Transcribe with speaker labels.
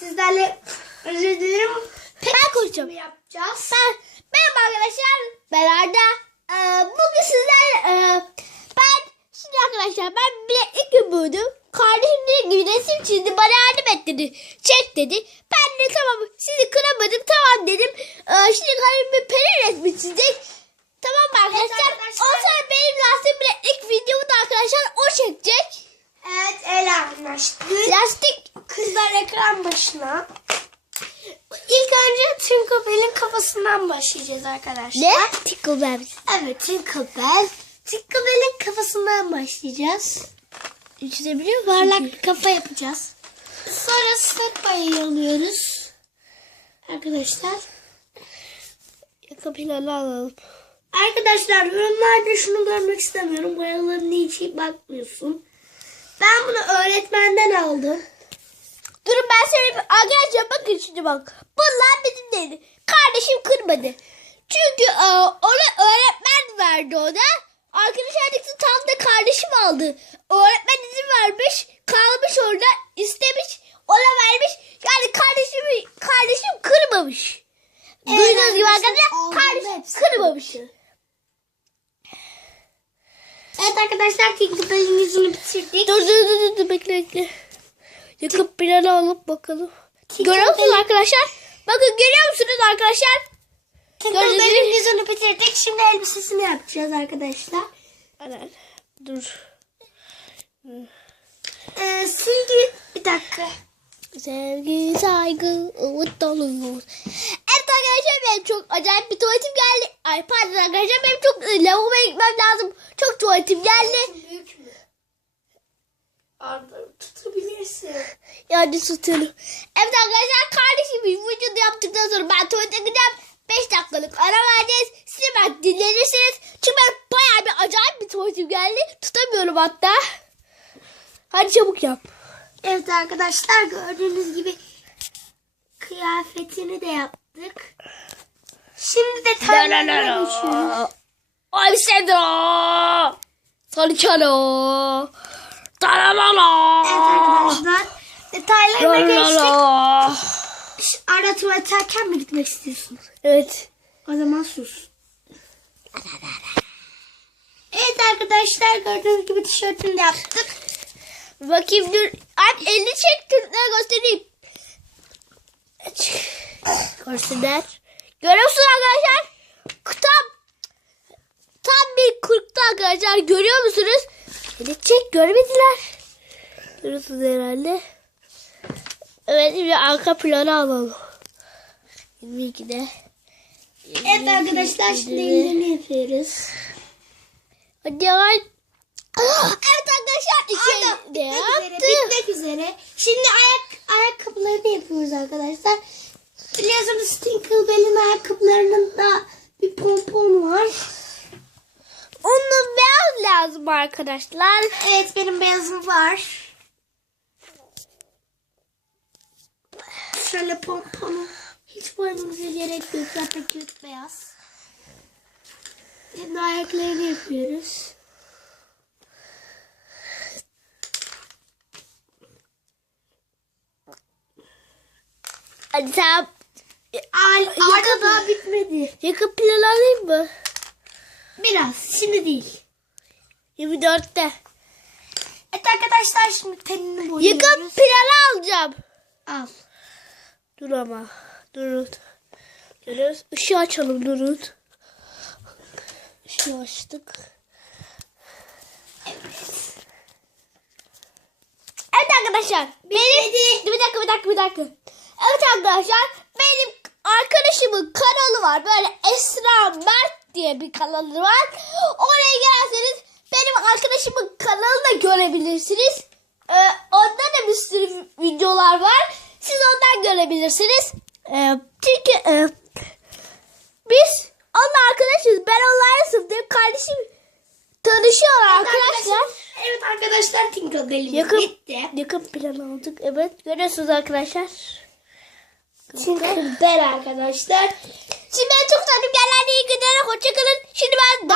Speaker 1: sizlerle özür dilerim.
Speaker 2: Ben konuşacağım.
Speaker 1: yapacağız.
Speaker 2: Ben, merhaba arkadaşlar. Ben Arda. Ee, bugün sizler e, ben şimdi arkadaşlar ben bile ilk gün buydum. Kardeşim dedi resim çizdi. Bana yardım et dedi. Çek dedi. Ben de tamam sizi kıramadım. Tamam dedim. Ee, şimdi kardeşim bir peri resmi çizecek. Tamam mı arkadaşlar?
Speaker 1: arkadaşlar.
Speaker 2: O sonra benim lastik bile ilk videomu da arkadaşlar o çekecek.
Speaker 1: Evet el anlaştık.
Speaker 2: Lastik
Speaker 1: Kızlar ekran başına. İlk önce Tinkerbell'in kafasından başlayacağız arkadaşlar.
Speaker 2: ne? Tickle Babs.
Speaker 1: Evet Tinkerbell. Tinkerbell'in kafasından başlayacağız.
Speaker 2: Çizebiliyor musun?
Speaker 1: Parlak bir kafa yapacağız. Sonra boyayı alıyoruz. Arkadaşlar.
Speaker 2: Yaka planı alalım.
Speaker 1: Arkadaşlar yorumlarda şunu görmek istemiyorum. Boyaların hiç bakmıyorsun. Ben bunu öğretmenden aldım.
Speaker 2: Durun ben söyleyeyim. Arkadaşlar bakın şimdi bak. Bunlar bizim değil. Kardeşim kırmadı. Çünkü e, onu öğretmen verdi ona. Arkadaşlar dikti tam da kardeşim aldı. Öğretmen izin vermiş. Kalmış orada istemiş. Ona vermiş. Yani kardeşim kardeşim kırmamış.
Speaker 1: Evet,
Speaker 2: Duyduğunuz gibi
Speaker 1: arkadaşlar,
Speaker 2: kardeşim kırmamış.
Speaker 1: Evet arkadaşlar Tinkerbell'in yüzünü bitirdik.
Speaker 2: Dur dur dur, dur bekle bekle. Yakıp planı alıp bakalım. Görüyor musunuz arkadaşlar? Bakın görüyor musunuz arkadaşlar? Gördüğünüz-
Speaker 1: yüzünü bitirdik. Şimdi elbisesini yapacağız arkadaşlar.
Speaker 2: Aynen. Dur.
Speaker 1: Ee, silgi bir dakika.
Speaker 2: Sevgi, saygı, umut dolu. Evet arkadaşlar benim çok acayip bir tuvaletim geldi. Ay pardon arkadaşlar benim çok e, lavaboya gitmem lazım. Çok tuvaletim geldi.
Speaker 1: Büyük mü? Arda.
Speaker 2: Yani tutuyorum. Evet arkadaşlar kardeşim vücudu yaptıktan sonra ben tuvalete gideceğim. 5 dakikalık ara vereceğiz. Siz ben dinlenirsiniz. Çünkü ben bayağı bir acayip bir tuvaletim geldi. Tutamıyorum hatta. Hadi çabuk yap.
Speaker 1: Evet arkadaşlar gördüğünüz gibi kıyafetini de yaptık. Şimdi de terlerine geçiyoruz.
Speaker 2: Ay Sedra. Sarıçano. Taralala.
Speaker 1: Evet arkadaşlar detaylarına geçtik.
Speaker 2: Lalala.
Speaker 1: Ş- Arda tuvalet erken mi gitmek istiyorsun?
Speaker 2: Evet.
Speaker 1: O zaman sus. Evet arkadaşlar gördüğünüz gibi tişörtünü de yaptık.
Speaker 2: Bakayım dur. At elini çek. Tırnağı göstereyim. Görsünler. Görüyor musun arkadaşlar? Tam tam bir kurktu arkadaşlar. Görüyor musunuz? Elini çek. Görmediler. Görüyorsunuz herhalde. Evet şimdi arka planı alalım. 22'de.
Speaker 1: Evet arkadaşlar şimdi ellerini yapıyoruz.
Speaker 2: Hadi yavaş. Evet arkadaşlar iki
Speaker 1: Arda
Speaker 2: de
Speaker 1: bitmek üzere,
Speaker 2: yaptı.
Speaker 1: bitmek üzere. Şimdi ayak ayakkabılarını yapıyoruz arkadaşlar. Biliyorsunuz Tinkerbell'in ayakkabılarının da bir pompon var.
Speaker 2: Onun beyaz lazım arkadaşlar.
Speaker 1: Evet benim beyazım var. Şöyle pomponu hiç boyamamıza gerek yok. Zaten kötü beyaz. Şimdi ayaklarını yapıyoruz.
Speaker 2: Hadi
Speaker 1: Ay,
Speaker 2: Yakın
Speaker 1: arada daha bitmedi.
Speaker 2: yakın plan alayım mı?
Speaker 1: Biraz. Şimdi değil.
Speaker 2: 24'te.
Speaker 1: Evet arkadaşlar şimdi tenini boyuyoruz.
Speaker 2: Yakın planı alacağım.
Speaker 1: Al.
Speaker 2: Dur ama. Durun. Görüyoruz. Işığı açalım durun. Işığı açtık. Evet arkadaşlar. Benim... Bir dakika bir dakika bir dakika. Evet arkadaşlar. Benim arkadaşımın kanalı var. Böyle Esra Mert diye bir kanalı var. Oraya gelirseniz benim arkadaşımın kanalını da görebilirsiniz. Ee, onda da bir sürü videolar var. Ondan görebilirsiniz. Ee, çünkü e, biz onunla arkadaşız. Ben onlarla sınıftayım. Kardeşim tanışıyorlar arkadaşlar.
Speaker 1: Evet arkadaşlar Tinkerbell'imiz
Speaker 2: Yakın,
Speaker 1: bitti.
Speaker 2: yakın plan aldık. Evet görüyorsunuz arkadaşlar.
Speaker 1: Tinkerbell arkadaşlar.
Speaker 2: Şimdi ben çok sevdim. Yerlerde iyi günler. Hoşçakalın. Şimdi ben